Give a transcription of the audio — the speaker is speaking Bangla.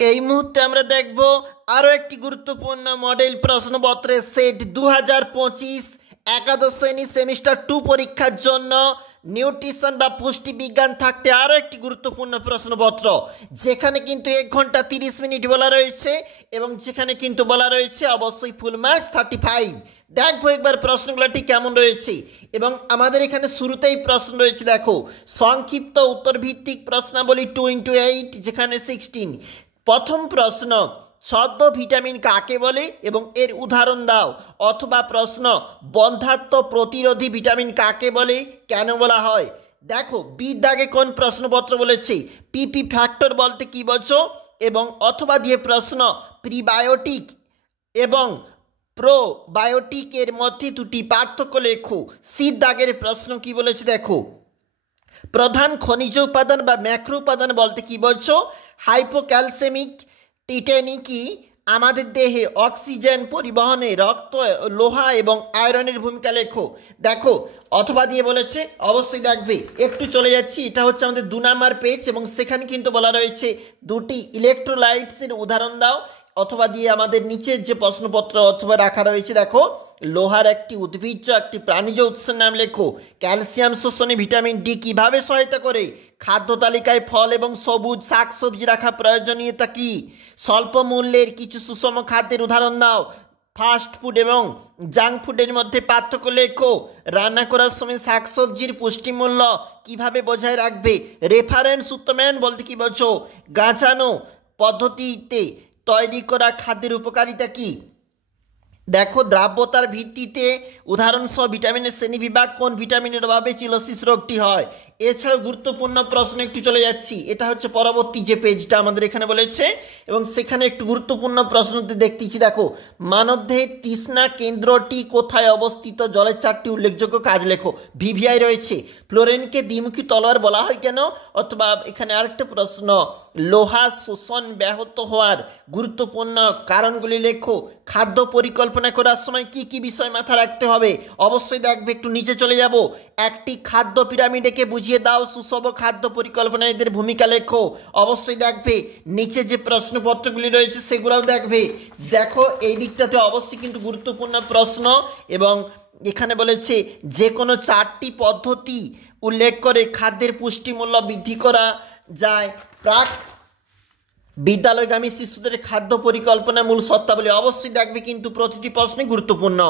এই মুহূর্তে আমরা দেখব আরও একটি গুরুত্বপূর্ণ মডেল প্রশ্নপত্রের সেট 2025 একাদশ শ্রেণী সেমিস্টার 2 পরীক্ষার জন্য নিউট্রিশন বা পুষ্টি বিজ্ঞান থাকতে আরও একটি গুরুত্বপূর্ণ প্রশ্নপত্র, যেখানে কিন্তু 1 ঘন্টা 30 মিনিট বলা রয়েছে এবং যেখানে কিন্তু বলা রয়েছে অবশ্যই ফুল মার্কস 35। দেখবো একবার প্রশ্নগুলো ঠিক কেমন রয়েছে। এবং আমাদের এখানে শুরুতেই প্রশ্ন রয়েছে, দেখো সংক্ষিপ্ত উত্তর ভিত্তিক প্রশ্নাবলী 2x8, যেখানে 16। প্রথম প্রশ্ন, ছদ্ম ভিটামিন কাকে বলে এবং এর উদাহরণ দাও। অথবা প্রশ্ন, বন্ধ্যাত্ব প্রতিরোধী ভিটামিন কাকে বলে, কেন বলা হয়। দেখো বি দাগে কোন প্রশ্নপত্র বলেছে, পিপি ফ্যাক্টর বলতে কি বলছো, এবং অথবা দিয়ে প্রশ্ন, প্রিবায়োটিক এবং প্রোবায়োটিকের মধ্যে দুটি পার্থক্য লেখো। সি দাগের প্রশ্ন কি বলেছে, দেখো প্রধান খনিজ উপাদান বা ম্যাক্রো উপাদান বলতে কি বলছো, হাইপোক্যালসেমিক টিটেনি কি আমাদের দেহে অক্সিজেন পরিবহনে রক্ত, লোহা এবং আয়রনের ভূমিকা লেখো। দেখো অথবা দিয়ে বলেছে, অবশ্যই দেখবে। একটু চলে যাচ্ছি, এটা হচ্ছে আমাদের 2 নাম্বার পেজ এবং সেখানে কিন্তু বলা রয়েছে দুটি ইলেকট্রোলাইটসের উদাহরণ দাও। অথবা দিয়ে আমাদের নিচের যে প্রশ্নপত্র অথবা রাখা রয়েছে, দেখো লোহার একটি উদ্ভিজ্জ একটি প্রাণীজ উৎসের নাম লেখো। ক্যালসিয়াম শোষণে ভিটামিন ডি কিভাবে সহায়তা করে। খাদ্য তালিকায় ফল এবং সবুজ শাকসবজি রাখা প্রয়োজনীয়তা কি। স্বল্প মূল্যের কিছু সুষম খাদ্যের উদাহরণ দাও। ফাস্ট ফুড এবং জাঙ্ক ফুডের মধ্যে পার্থক্য লেখো। রান্না করার সময় শাকসবজির পুষ্টিমূল্য কিভাবে বজায় রাখবে। রেফারেন্স উত্তমেন বলতে কি বলছো, গাঁচানো পদ্ধতিতে তৈরি করা খাদ্যের উপকারিতা কি। দেখো দ্রাব্যতার ভিত্তিতে উদাহরণসহ ভিটামিনের শ্রেণীবিভাগ, কোন ভিটামিনের অভাবে চিলোসিস রোগটি হয়। এছাড়াও গুরুত্বপূর্ণ প্রশ্ন একটু চলে যাচ্ছি, এটা হচ্ছে পরবর্তী যে পেজটা আমাদের এখানে বলেছে এবং সেখানে একটু গুরুত্বপূর্ণ প্রশ্ন দেখতেছি। দেখো মানবদেহের তৃষ্ণা কেন্দ্রটি কোথায় অবস্থিত, জলের 4টি উল্লেখযোগ্য কাজ লেখো। ভিভিআই রয়েছে। ফ্লোরিনকে দ্বিমুখী তলোয়ার বলা হয় কেন। অথবা এখানে আরেকটা প্রশ্ন, লোহা শোষণ ব্যাহত হওয়ার গুরুত্বপূর্ণ কারণগুলি লেখো। খাদ্য পরিকল্পনা করার সময় কি কি বিষয় মাথায় রাখতে হবে। অবশ্যই দেখবে, একটু নিচে চলে যাব। একটি খাদ্য পিরামিডকে বুঝিয়ে দাও। সুষম খাদ্য পরিকল্পনায় এদের ভূমিকা লেখো। অবশ্যই দেখবে নিচে যে প্রশ্নপত্রগুলি রয়েছে সেগুলোও দেখবে। দেখো এই দিকটাতে অবশ্যই কিন্তু গুরুত্বপূর্ণ প্রশ্ন এবং এখানে বলেছে যে কোনো 4টি পদ্ধতি উল্লেখ করে খাদ্যের পুষ্টিমূল্য বৃদ্ধি করা যায়। প্রাক বিদ্যালয়গামী শিশুদের খাদ্য পরিকল্পনা মূল শর্তাবলী। অবশ্যই দেখবে কিন্তু প্রতিটি প্রশ্নই গুরুত্বপূর্ণ।